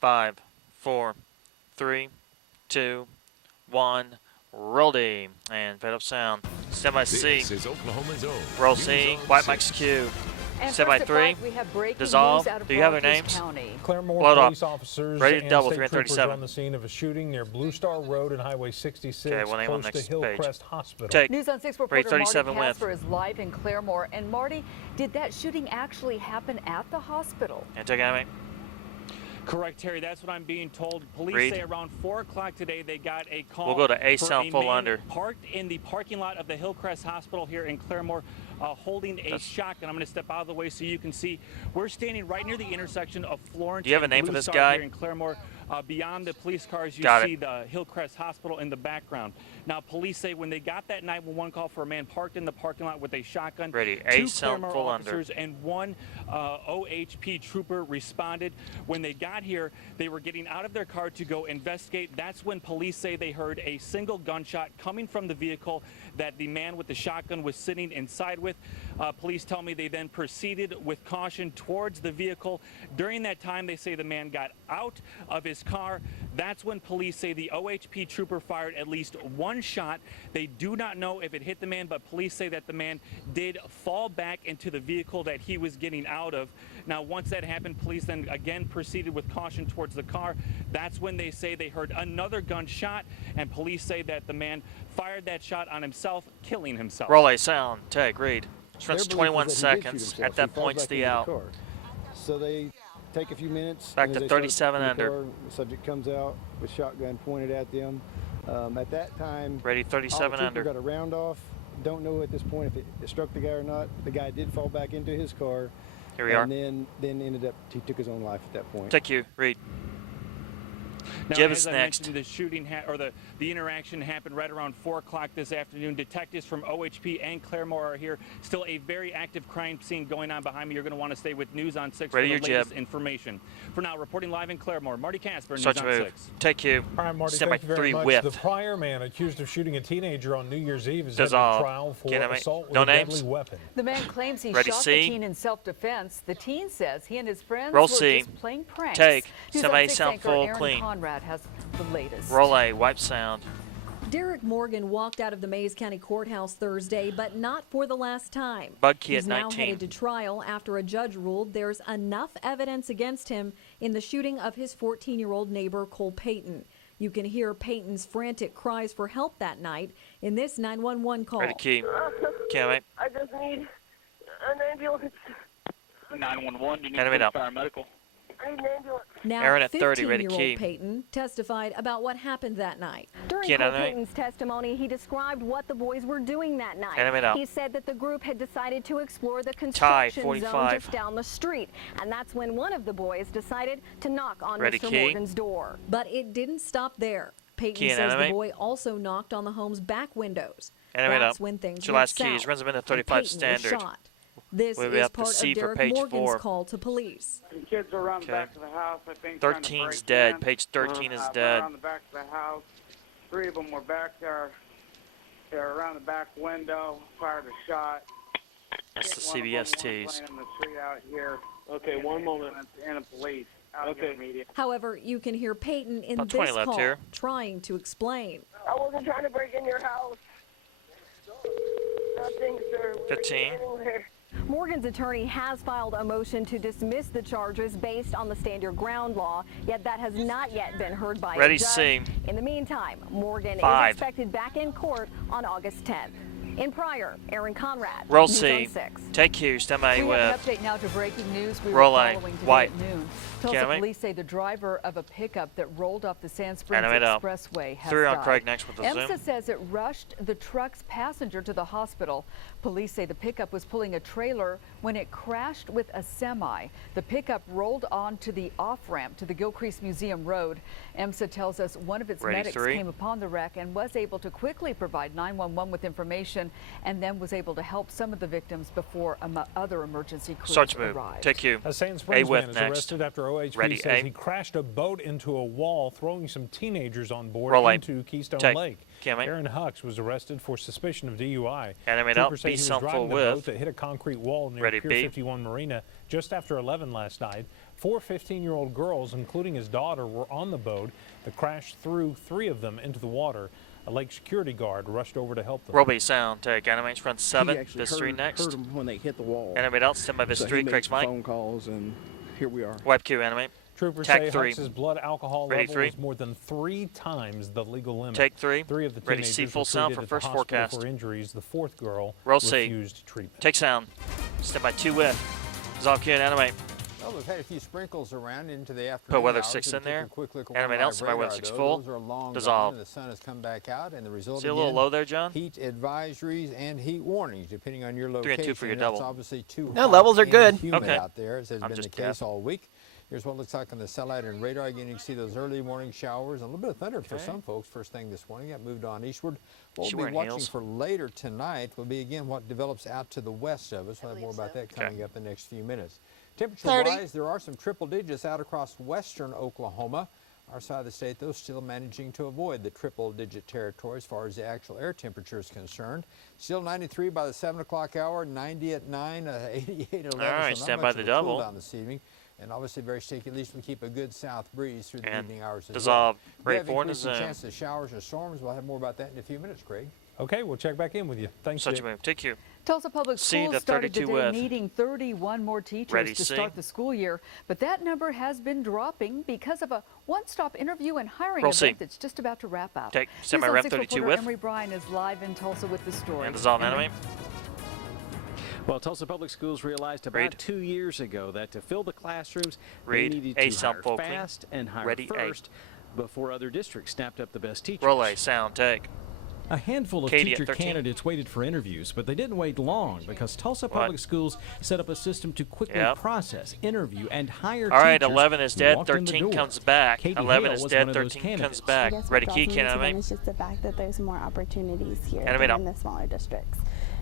5, 4, 3, 2, 1. Roll D. And fade up sound. Stand by C. This is Oklahoma's own. Roll C. White Mike's Q. Stand by 3. Dissolve. Do you have their names? CLAREMORE Load up. police officers Ready to and double, state troopers 337. are on the scene of a shooting near Blue Star Road and Highway 66, Okay, we'll name on close next to Hillcrest page. Hospital. Take. News on 6 Rate reporter Marty 37 with. Casper is live in Claremore. And Marty, did that shooting actually happen at the hospital? And take it, mate. Correct, Terry. That's what I'm being told. Police Read. say around 4 o'clock today they got a call. We'll go to A for sound a full man under. parked in the parking lot of the Hillcrest Hospital here in Claremore, holding a shotgun. I'm going to step out of the way so you can see. We're standing right near the intersection of Florence. Do you have a and name for Blue this Star guy? Here in Claremore. Beyond the police cars, you Got see it. the Hillcrest Hospital in the background. Now, police say when they got that 911 call for a man parked in the parking lot with a shotgun, Ready. A 2 sound Claremore full under. officers and 1 OHP trooper responded. When they got here, they were getting out of their car to go investigate. That's when police say they heard a single gunshot coming from the vehicle that the man with the shotgun was sitting inside with. Police tell me they then proceeded with caution towards the vehicle. During that time, they say the man got out of his car. That's when police say the OHP trooper fired at least 1 shot. They do not know if it hit the man, but police say that the man did fall back into the vehicle that he was getting out of. Now, once that happened, police then again proceeded with caution towards the car. That's when they say they heard another gunshot, and police say that the man fired that shot on himself, killing himself. Roll A sound. Take. Read. Spends Their belief 21 is that he did shoot seconds. himself. At that He falls point's back the into out. car. So they take a few minutes. Back and to as they start 37 in the under. car, the subject comes out with shotgun pointed at them. At that time, Ready. all the 37 trooper under. got a round off. Don't know at this point if it struck the guy or not. The guy did fall back into his car. Here we are. And then ended up, he took his own life at that point. Take you. Read. Now, Jib as is I next. mentioned, the shooting the interaction happened right around 4 o'clock this afternoon. Detectives from OHP and Claremore are here. Still a very active crime scene going on behind me. You're going to want to stay with News on 6 Ready for your the latest jib. information. For now, reporting live in Claremore, Marty Casper, News Start on to move. 6. Take you. All right, Marty, Stand by thank you 3 very much. whiffed. The prior man accused of shooting a teenager on New Year's Eve is Dissolve. heading to trial for Get him, mate. assault with No a names? deadly weapon. The man claims he Ready, shot C? the teen in self-defense. The teen says he and his friends Roll were C. just playing pranks. Take. News Somebody on 6 sound anchor full Aaron clean. Conrad has the latest. Roll A. Wipe sound. Derek Morgan walked out of the Mays County Courthouse Thursday, but not for the last time. Bug key He's at now 19. headed to trial after a judge ruled there's enough evidence against him in the shooting of his 14-year-old neighbor, Cole Payton. You can hear Payton's frantic cries for help that night in this 911 call. Ready key. Okay, mate. I just need an ambulance. 911, you need Enemy down. paramedical. I need an ambulance. Now, Aaron at 30, ready, 15-year-old key. Payton testified about what happened that night. During Key, Cole enemy. Payton's testimony, he described what the boys were doing that night. Enemy down. He said that the group had decided to explore the Tie, construction 45. zone just down the street, and that's when one of the boys decided to knock on Ready, Mr. key. Morgan's door. But it didn't stop there. Payton Key and says enemy. the boy also knocked on the home's back windows. Enemy That's down. when things It's your went last keys. south, Runs them into and 35 Payton was standard. shot. This We'll be is up to part C of for Derek page Morgan's 4. call to police. The kids are around the Okay. back of the house, I think. trying to 13's break dead. in. Page 13 is They're dead. around the back of the house. 3 of them were back there. They're around the back window. Fired a shot. That's the One of them was CBSTs. playing in the street out here. Okay, one moment. And the police out here immediately. However, you can hear Payton in About 20 this left call here. trying to explain. I wasn't trying to break in your house. Nothing, sir. 15. Morgan's attorney has filed a motion to dismiss the charges based on the stand your ground law, yet that has not yet been heard by Ready, a judge. C. In the meantime, Morgan 5. is expected back in court on August 10th. In Pryor, Aaron Conrad, Roll News C. on 6. Take you. Stand by We have an with. update now to breaking news we Roll were A. following today White. at noon. Can Tulsa I? police say the driver of a pickup that rolled off the Sand Springs Enemy down. Expressway has 3 on died. Craig next with the EMSA zoom. says it rushed the truck's passenger to the hospital. Police say the pickup was pulling a trailer when it crashed with a semi. The pickup rolled onto the off-ramp to the Gilcrease Museum Road. EMSA tells us one of its Ready, medics 3. came upon the wreck and was able to quickly provide 911 with information, and then was able to help some of the victims before other emergency crews Start to move. arrived. Take you. A Sand A Springs with man is next. arrested after OHP Ready, says A. he crashed a boat into a wall, throwing some teenagers on board Roll A. into Keystone Take. Lake. Cammy. Aaron Hux was arrested for suspicion of DUI. Animate out. Troopers say Be he was Self driving a with. boat that hit a concrete wall near Ready, Pier B. 51 Marina just after 11 last night. 4 15-year-old girls, including his daughter, were on the boat. The crash threw 3 of them into the water. A lake security guard rushed over to help them. Roll B. Sound. Take. Animate front 7. He Vis 3 next. heard them when they hit the wall. Animate out. Stand by Vis So 3. he made Craig's some Mike. phone calls, and here we are. Wipe Q. Animate. Troopers Tag say 3. Hux's blood alcohol Ready, level 3. was more than 3 times the legal limit. Take 3. 3 of the Ready, teenagers C. Full were sound treated for at the first hospital forecast. for injuries. The 4th girl Roll C. refused treatment. Take sound. Stand by 2 with. Dissolve Q and animate. Well, we've had a few sprinkles around into the afternoon. Put weather hours. 6 If in you take there. a quick look at Animate one out. Stand by live weather radar, 6 though, full. Those are long Dissolve. gone, and the sun has come back out, and the result See a little again, low there, John? heat advisories and heat warnings, depending on your 3 location. and 2 for your It's double. obviously too No, hot levels are and good. humid Okay. out there, as has I'm been the just case guessing. all week. Here's what it looks like on the satellite and radar. Again, you can see those early morning showers, and a little bit of thunder for Okay. some folks first thing this morning. That moved on eastward. What She we'll be wearing watching heels? for later tonight will be, again, what develops out to the west of us. We'll have more about that coming up in the next few minutes. Temperature-wise, there are some triple digits out across western Oklahoma. Our side of the state, though, still managing to avoid the triple-digit territory as far as the actual air temperature is concerned. Still 93 by the 7 o'clock hour, 90 at 9, 88 at 11. All right, so not stand much by of the a cool double. down this evening. And obviously very sticky. At least we keep a good south breeze through the And evening hours as dissolve. well. Ready We have for in the increasing zone. chance of showers and storms. We'll have more about that in a few minutes, Craig. Okay, we'll check back in with you. Thanks, Such Jake. a move. Take you. Tulsa Public See Schools the started 32 today with. needing 31 more teachers Ready, to C. start the school year, but that number has been dropping because of a one-stop interview and hiring Roll event C. that's just about to wrap up. Take. Stand by News on rep 6 32 reporter with. Emery Bryan is live in Tulsa with the story. And dissolve. Emery. Animate. Well, Tulsa Public Schools realized about Read. 2 years ago that to fill the classrooms, Read. they needed A to sound hire full clean. fast and hire Ready, A. first before other districts snapped up the best teachers. Roll A. Sound. Take. A handful of Katie at teacher 13. candidates waited for interviews, but they didn't wait long because Tulsa Public Schools set up a system to quickly Yep. process, interview, and hire All right, teachers 11 is who dead, walked in the 13 door. comes back. Katie 11 Hale is was dead, one of those 13 candidates. comes back. Ready, key, can animate? It's just the fact that there's more opportunities here Animate than in out. the smaller districts.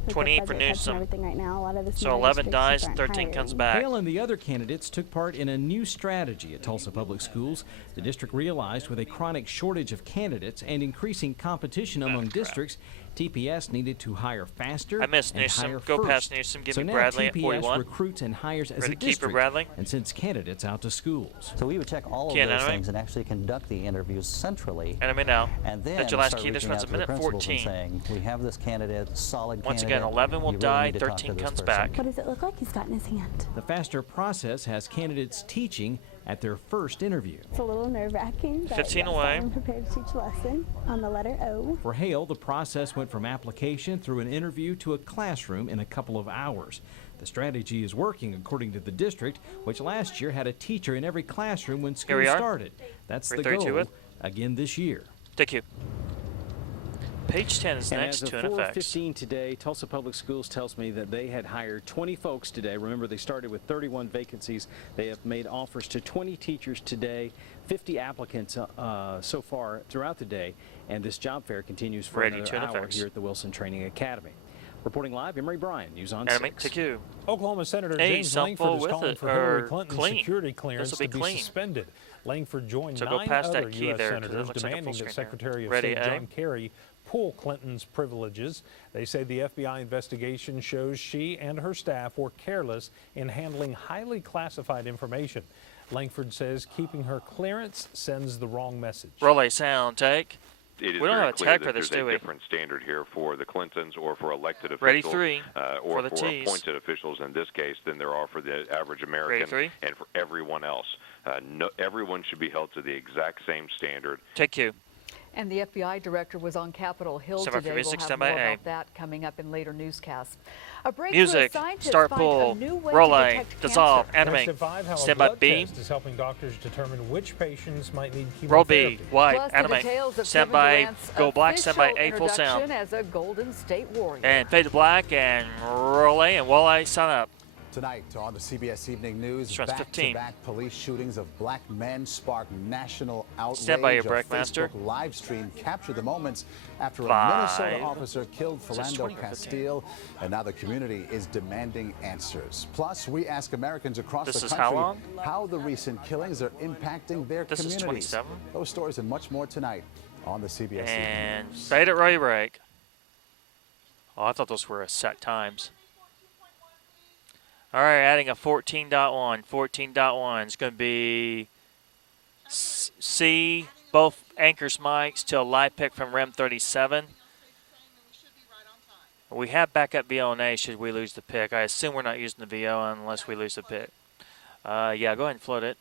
With the 28 for budget cuts and Newsom. everything right now, a lot of the So smaller 11 districts dies, just aren't 13 comes hiring. back. Hale and the other candidates took part in a new strategy at Tulsa Public Schools. The district realized with a chronic shortage of candidates and increasing competition among districts, TPS needed to hire faster I missed and Newsom. hire Go first. past Newsom. Give so me now Bradley at TPS 41. recruits and hires as Ready, a keeper district Bradley. and sends candidates out to schools. So we would check all of Key and those animate. things and actually conduct the interviews centrally. Animate now. And then That's your last start key. This reaching runs out a to the minute principals 14. and saying, we have this candidate, solid Once candidate. again, 11 will You really die, need to talk to 13 this comes person." back. What does it look like he's got in his hand? The faster process has candidates teaching at their first interview. It's a little nerve-wracking, but 15 yes, away. I'm prepared to teach a lesson on the letter O. For Hale, the process went from application through an interview to a classroom in a couple of hours. The strategy is working according to the district, which last year had a teacher in every classroom when Here we school are. started. That's We're the 32 goal with. again this year. Thank you. Page 10 is And next as to of an effects. 4:15 today, Tulsa Public Schools tells me that they had hired 20 folks today. Remember, they started with 31 vacancies. They have made offers to 20 teachers today, 50 applicants so far throughout the day, and this job fair continues for Ready another to an hour effects. here at the Wilson Training Academy. Reporting live, Emery Bryan, News on Animate. 6. Take you. Oklahoma Senator Hey, James some Langford full is with calling it, for Hillary or Clinton's clean. security clearance This'll be to be clean. suspended. Langford joined So go 9 past that other key U.S. there, 'cause it senators looks like a full demanding that screen here. Secretary of Ready, State A? John Kerry pull Clinton's privileges. They say the FBI investigation shows she and her staff were careless in handling highly classified information. Langford says keeping her clearance sends the wrong message. Roll a sound. Take. It is We don't very have a clear tag that for this, there's do a we? different standard here for the Clintons or for elected officials, Ready, 3 or for the for T's. appointed officials in this case than there are for the average American Ready, 3 and for everyone else. No, everyone should be held to the exact same standard. Take you. And the FBI director was on Capitol Hill Stand by for today. music, We'll have stand more by A. about that coming up in later newscasts. A breakthrough Music. scientists Start find pull. a new way Roll to A. detect Dissolve. cancer. Animate. Next at 5, how a Stand by blood B. test is helping doctors determine which patients might need Roll chemotherapy. B. White. Plus the Animate. details of Stand Kevin by. Durant's Go black. Stand by official A. Full sound. introduction as a Golden State Warrior. And fade to black and roll A and walleye sign up. Tonight on the CBS Evening News, Stress 15. back-to-back police shootings of black men spark national outrage. Stand by your A Breakmaster. Facebook live stream captured the moments after a 5. Minnesota officer killed Is this Philando 20 or 15? Castile, and now the community is demanding answers. Plus, we ask Americans across This the is country how long? how the recent killings are impacting their This is communities. 27. Those stories and much more tonight on the CBS And Evening News. fade it right break. Oh, I thought those were set times. All right, adding a 14.1. 14.1 is going to be C, both anchors mics to a live pick from REM 37. We have backup VO and A should we lose the pick. I assume we're not using the VO unless we lose the pick. Yeah, go ahead and float it.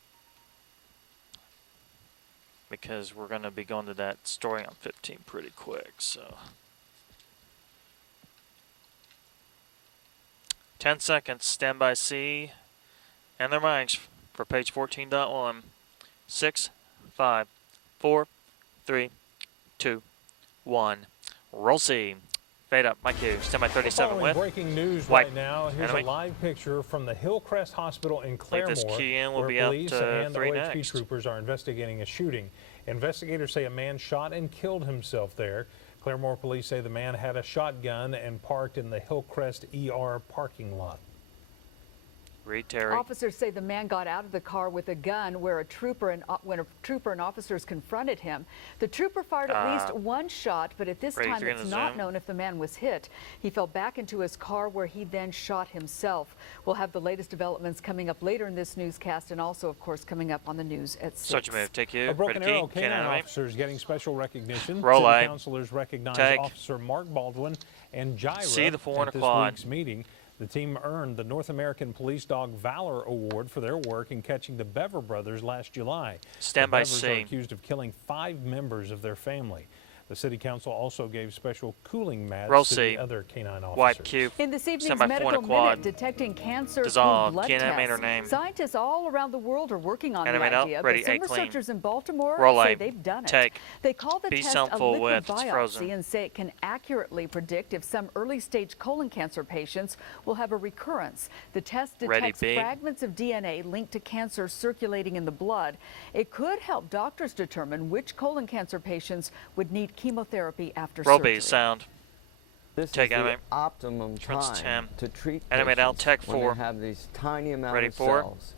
Because we're going to be going to that story on 15 pretty quick, so. 10 seconds, stand by C, and their mics for page 14.1. 6, 5, 4, 3, 2, 1. Roll C. Fade up, my cue. Stand by 37 Following with. breaking news Wipe. right now. Here's Enemy. a live picture from the Hillcrest Hospital in Leave this Claremore, key in, we'll where be out police to and 3 OHP next. troopers are investigating a shooting. Investigators say a man shot and killed himself there. Claremore police say the man had a shotgun and parked in the Hillcrest ER parking lot. Read Terry. Officers say the man got out of the car with a gun when a trooper and officers confronted him. The trooper fired at least one shot, but at this Brady, time you're in it's the not zone. known if the man was hit. He fell back into his car where he then shot himself. We'll have the latest developments coming up later in this newscast and also, of course, coming up on the news at 6. Start your move. Take you. A Broken Ready Arrow key. canine Enemy. officers getting special recognition. Roll City eye. councilors recognize Tag. Officer Mark Baldwin and Gyra See the 4 and at a this quad. week's meeting. The team earned the North American Police Dog Valor Award for their work in catching the Bever brothers last July. Stand the by Bevers C. are accused of killing 5 members of their family. The city council also gave special cooling mats Roll to C. the other canine officers. Wipe Q. In this evening's Stand by 4 and a Medical quad. Minute, detecting cancer Dissolve. through blood Can't animate tests. her name. Scientists all around the world are working on Animate the out. idea, Ready, but some A clean. researchers in Baltimore Roll say A. they've done it. Take. They call the Be test a soundful liquid with. It's frozen. biopsy and say it can accurately predict if some early-stage colon cancer patients will have a recurrence. The test Ready, detects B. fragments of DNA linked to cancer circulating in the blood. It could help doctors determine which colon cancer patients would need chemotherapy after Roll surgery. B. Sound. This Take is the animate. optimum Trans time 10. to treat Animate out. patients Tech when 4. they have these tiny amount Ready, of 4. cells,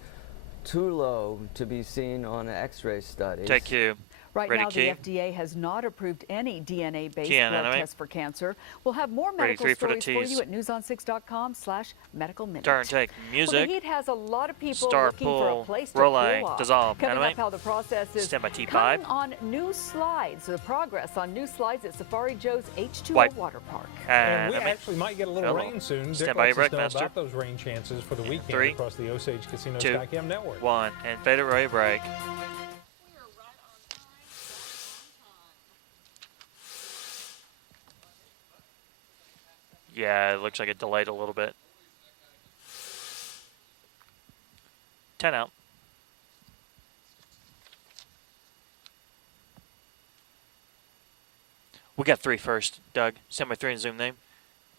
too low to be seen on X-ray studies. Take Q. Right Ready, now, key. the FDA has not approved any DNA-based Key in, blood enemy. tests for cancer. We'll have more Ready, medical 3 for the stories for Ts. you at newson6.com/medical minute. Turn, take. Music. Well, the heat has a lot of people Star looking for a pull. place to Roll cool A. off. Dissolve. Coming Enemy. up, how the process is Stand by T5. coming on new slides. The progress on new slides at Safari Joe's H2O Wipe. Water Park. And we Enemy. actually might get a little Hello. rain soon. Stand Dick by lets your us know Breakmaster. about those rain chances for the weekend 3, across the Osage Casino 2, Skycam network. 1. And fade it right break. Yeah, it looks like it delayed a little bit. 10 out. We got 3 first, Doug. Stand by 3 and zoom name.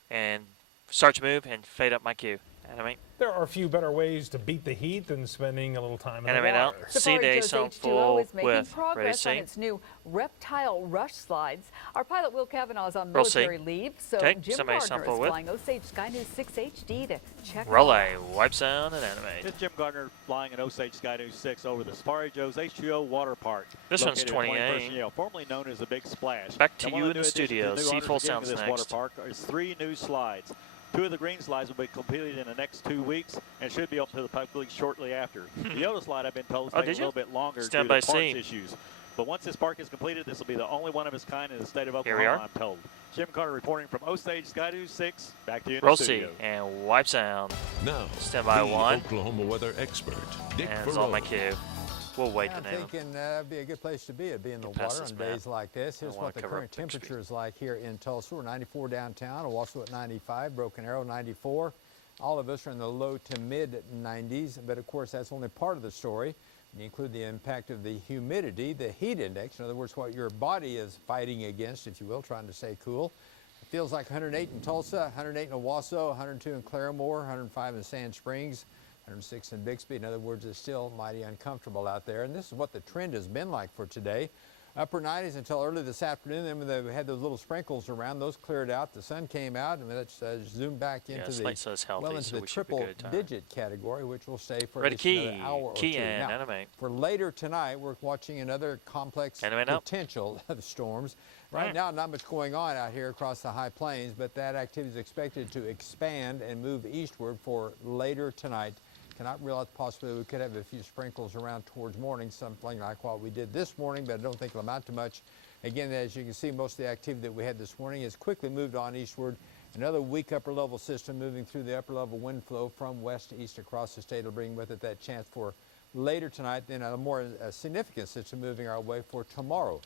And start your move and fade up my cue. Animate. There are a few better ways to beat the heat than spending a little time in the Animate out. water. See Safari the Joe's sound H2O full is making with. Ready, progress on see. its new reptile rush slides. Our pilot Will Kavanaugh is on Roll C. military leave, so Take. Jim Somebody Gardner sample is with. flying Osage Sky News 6 HD to check Roll it A. Wipe sound and animate. It's Jim Gardner flying an Osage Sky News 6 over the Safari Joe's H2O Water Park. This one's located at 28. 21st Yale, formerly known as the Big Splash. Back to And one you of in new the additions studio. to the new See owners full are getting to sounds this water next. park is 3 new slides. 2 of the green slides will be completed in the next 2 weeks and should be open to the public shortly after. The yellow slide, I've been told, is Oh, taking a did you? little bit longer Stand due by to parts C. issues. But once this park is completed, this will be the only one of its kind in the state of Here Oklahoma, we are. I'm told. Jim Carter reporting from Osage Sky News 6. Back to you in Roll the C. studio. And wipe sound. Now, Stand by the 1. Oklahoma weather expert, Dick And it's on my Farrell. cue. We'll wait I'm to name him. thinking that'd be a good place to be. It'd be in the Get past water this on map. days like this. I Here's wanna what the cover current up Big Street. temperature is like here in Tulsa. We're 94 downtown, Owasso at 95, Broken Arrow 94. All of us are in the low to mid 90s, but of course that's only part of the story. When you include the impact of the humidity, the heat index, in other words, what your body is fighting against, if you will, trying to stay cool. Feels like 108 in Tulsa, 108 in Owasso, 102 in Claremore, 105 in Sand Springs, 106 in Bixby. In other words, it's still mighty uncomfortable out there. And this is what the trend has been like for today. Upper 90s until early this afternoon. Then when they had those little sprinkles around, those cleared out. The sun came out, and let's zoom back into the triple-digit category, which will stay for at least another hour or two. Now, for later tonight, we're watching another complex potential of storms. Right now, not much going on out here across the high plains, but that activity is expected to expand and move eastward for later tonight. Cannot rule out the possibility we could have a few sprinkles around towards morning, something like what we did this morning, but I don't think it'll amount to much. Again, as you can see, most of the activity that we had this morning has quickly moved on eastward. Another weak upper-level system moving through the upper-level wind flow from west to east across the state will bring with it that chance for later tonight, then a more significant system moving our way for tomorrow,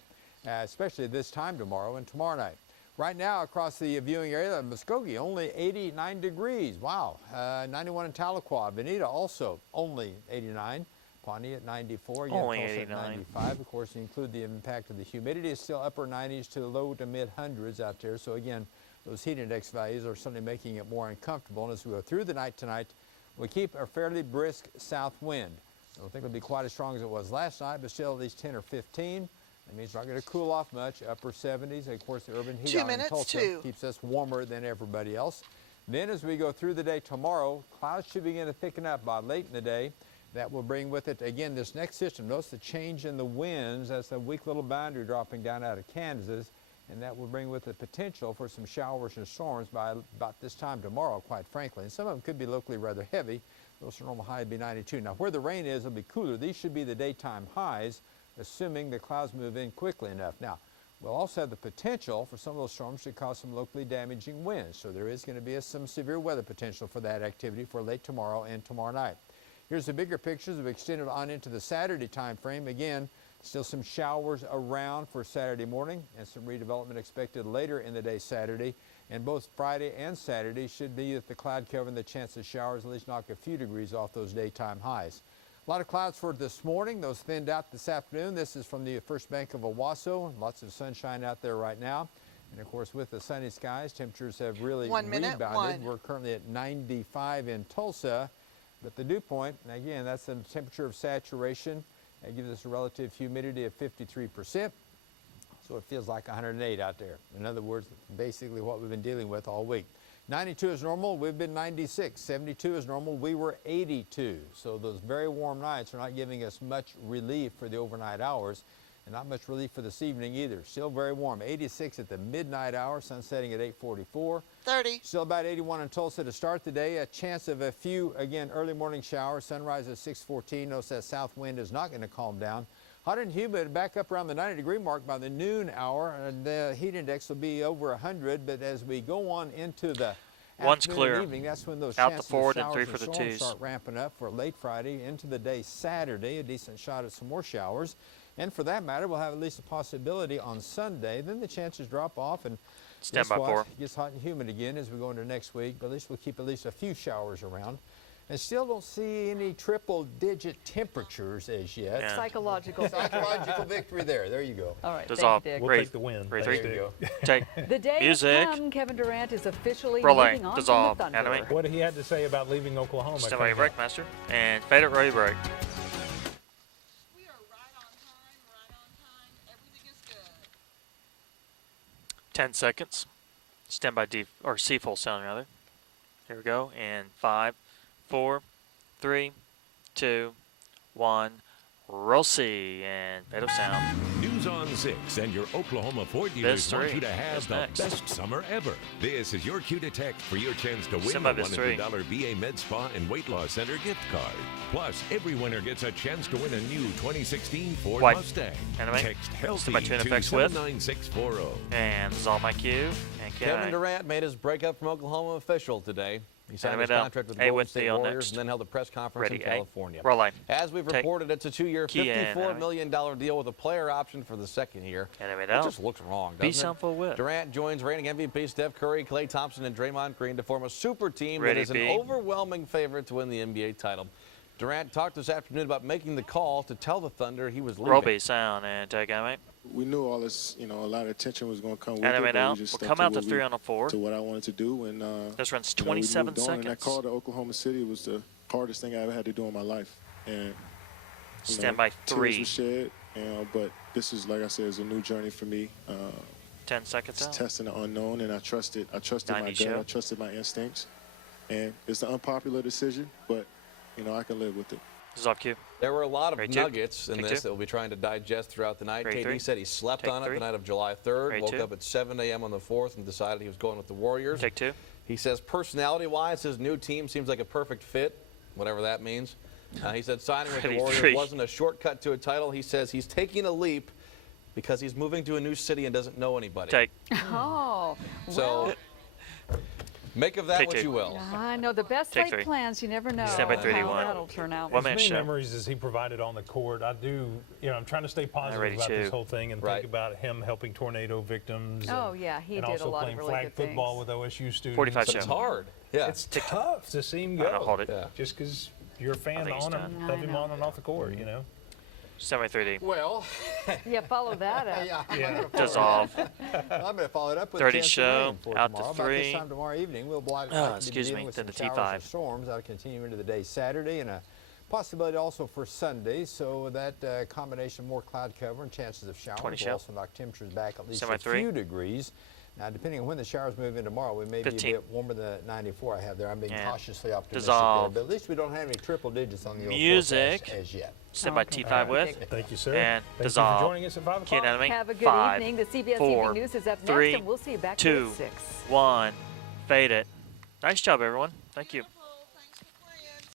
especially this time tomorrow and tomorrow night. Right now, across the viewing area of Muskogee, only 89 degrees. Wow. 91 in Tahlequah. Veneta also only 89. Pawnee at 94. Only Tulsa 89. At 95. Of course, you include the impact of the humidity. It's still upper 90s to low to mid hundreds out there. So again, those heat index values are certainly making it more uncomfortable. And as we go through the night tonight, we keep a fairly brisk south wind. I don't think it'll be quite as strong as it was last night, but still at least 10 or 15. That means it's not going to cool off much, upper 70s. Of course, the urban heat in Tulsa keeps us warmer than everybody else. Then as we go through the day tomorrow, clouds should begin to thicken up by late in the day. That will bring with it, again, this next system. Notice the change in the winds. That's a weak little boundary dropping down out of Kansas. And that will bring with it potential for some showers and storms by about this time tomorrow, quite frankly. And some of them could be locally rather heavy. Those normal high would be 92. Now, where the rain is, it'll be cooler. These should be the daytime highs, assuming the clouds move in quickly enough. Now, we'll also have the potential for some of those storms to cause some locally damaging winds. So there is going to be some severe weather potential for that activity for late tomorrow and tomorrow night. Here's the bigger pictures. We've extended on into the Saturday time frame. Again, still some showers around for Saturday morning and some redevelopment expected later in the day Saturday. And both Friday and Saturday should be with the cloud cover and the chance of showers at least knock a few degrees off those daytime highs. A lot of clouds for this morning. Those thinned out this afternoon. This is from the First Bank of Owasso. Lots of sunshine out there right now. And of course, with the sunny skies, temperatures have really rebounded. We're currently at 95 in Tulsa. But the dew point, and again, that's the temperature of saturation. That gives us a relative humidity of 53%. So it feels like 108 out there. In other words, basically what we've been dealing with all week. 92 is normal. We've been 96. 72 is normal. We were 82. So those very warm nights are not giving us much relief for the overnight hours, and not much relief for this evening either. Still very warm. 86 at the midnight hour, sun setting at 8:44. 30. Still about 81 in Tulsa to start the day. A chance of a few, again, early morning showers. Sunrise at 6:14. Notice that south wind is not going to calm down. Hot and humid, back up around the 90-degree mark by the noon hour, and the heat index will be over 100. But as we go on into the one's clear. Evening, that's when those out chances the forward of and 3 showers for the storms twos. start ramping up for late Friday into the day Saturday. A decent shot at some more showers, and for that matter, we'll have at least a possibility on Sunday. Then the chances drop off, and stand by 4. It gets hot and humid again as we go into next week. But at least we'll keep at least a few showers around. And still don't see any triple-digit temperatures as yet. Yeah. Psychological victory there. There you go. All right, dissolve. Thank you, Dick. We'll take the win. There Thanks, you Dick. go. Take The day music. has come. Kevin Durant is officially Rolling. moving on Dissolve. from the Thunder. Anime. What he had to say about leaving Oklahoma. Stand by your break, master. And fade it, ready, break. We are right on time. Everything is good. 10 seconds. Stand by D or C full sound rather. Here we go. And 5, 4, 3, 2, 1. Roll C and fade of sound. News on 6 and your Oklahoma Ford dealers want you to have the best summer ever. This is your cue to text for your chance to win the $100 BA Med Spa and Weight Loss Center gift card. Plus, every winner gets a chance to win a new 2016 Ford Mustang. Text HEALTHY to 79640. And this is all my cue. And Kevin Durant made his breakup from Oklahoma official today. He signed his contract with the Golden State Warriors and then held a press conference in California. As we've reported, it's a 2-year, $54 million deal with a player option for the second year. It just looks wrong, doesn't it? Durant joins reigning MVP Steph Curry, Klay Thompson, and Draymond Green to form a super team that is an overwhelming favorite to win the NBA title. Durant talked this afternoon about making the call to tell the Thunder he was leaving. Roby, sound, and take out, mate. We knew all this, a lot of attention was going to come with and it. Out. We'll come out to 3 on the 4. To what I wanted to do. And, this runs 27 seconds. And that call to Oklahoma City was the hardest thing I ever had to do in my life. And stand by 3. Tears were shed, but this is, like I said, is a new journey for me. 10 seconds it's out. Testing the unknown, and I trusted my gut. I trusted my instincts. And it's an unpopular decision, but, I can live with it. This is off cue. There were a lot of nuggets in this that we'll be trying to digest throughout the night. KD said he slept on it the night of July 3rd, woke up at 7 a.m. on the 4th and decided he was going with the Warriors. Take 2. He says personality-wise, his new team seems like a perfect fit, whatever that means. He said signing with the Warriors wasn't a shortcut to a title. He says he's taking a leap because he's moving to a new city and doesn't know anybody. Take. Oh, so make of that Take what 2. you will. I know the best laid plans. You never know Stand by 3, how that'll turn out. As many memories as he provided on the court, I do. I'm trying to stay positive about this whole thing and think about him helping tornado victims. Oh yeah, he did a lot of really good things. And also playing flag football with OSU students. 45 It's hard. Yeah, it's tough to see him go. Hold it. Yeah. Just because you're a fan on him, of him on and off the court, Stand by 3D. Well, yeah, follow that up. Dissolve. I'm going to follow it up with 30 show out to 3. About this time tomorrow evening, we'll excuse me, with then the some showers T5. and storms. That'll continue into the day Saturday, and a possibility also for Sunday. So that combination of more cloud cover and chances of showers. 20 will also knock temperatures back at least Stand by a 3. few degrees. Now, depending on when the showers move in tomorrow, we may 15. be a bit warmer than the 94 I have there. I'm being cautiously optimistic Dissolve. there, but at least we don't have any triple digits on the old Music as yet. Stand by T5 with. Thank you, sir. And Thank dissolve. you for joining us at 5 o'clock. Have a good 5, evening. The CBS 4, Evening News is up 3, next, and we'll see you back 2, at 6. 1. Fade it. Nice job, everyone. Thank you.